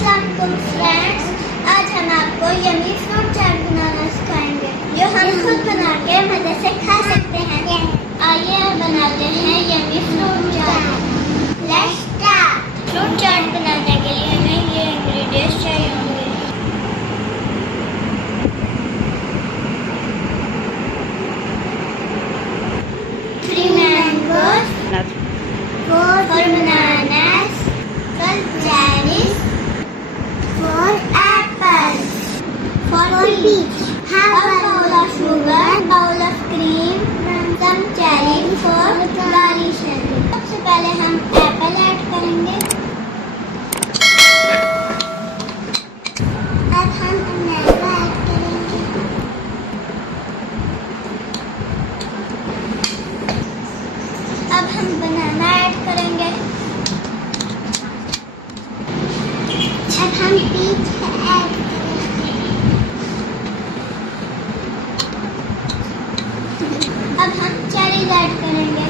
अस्सलाम वालेकुम फ्रेंड्स, आज हम आपको यम्मी फ्रूट चाट बनाना सिखाएंगे जो हम खुद बना के मजे से खा सकते हैं। आइए अब बनाते हैं yummy fruit chaat. Let's start. Fruit chaat बनाने के लिए हमें ये इंग्रेडिएंट्स चाहिए होंगे। Three mangoes, four bananas, 12 cherries, 4 apples, 4 peach, half bowl of sugar, bowl of cream, some cherry for garnishing. सबसे पहले हम एप्पल ऐड करेंगे। अब हम मैंगो ऐड करेंगे। अब हम बनाना ऐड करेंगे। अब हम पीच ऐड करेंगे। अब हम चेरीज ऐड करेंगे।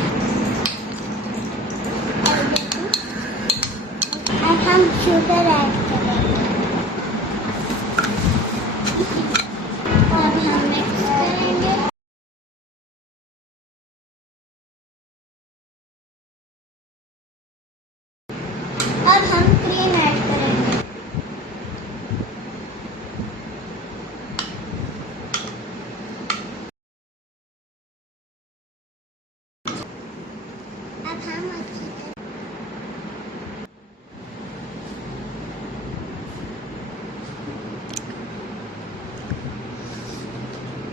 अब हम शुगर ऐड करेंगे और हम मिक्स करेंगे। अब हम क्रीम ऐड करेंगे। अब हम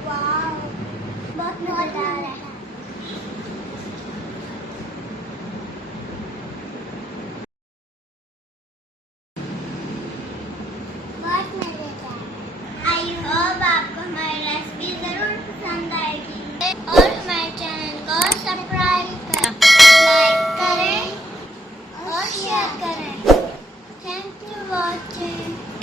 वाओ, बहुत मजेदार है। बहुत मजेदार। आई होप आपको हमारी रेसिपी जरूर पसंद आएगी और हमारे चैनल को सब्सक्राइब करें, लाइक करें और शेयर करें। Thank you watching.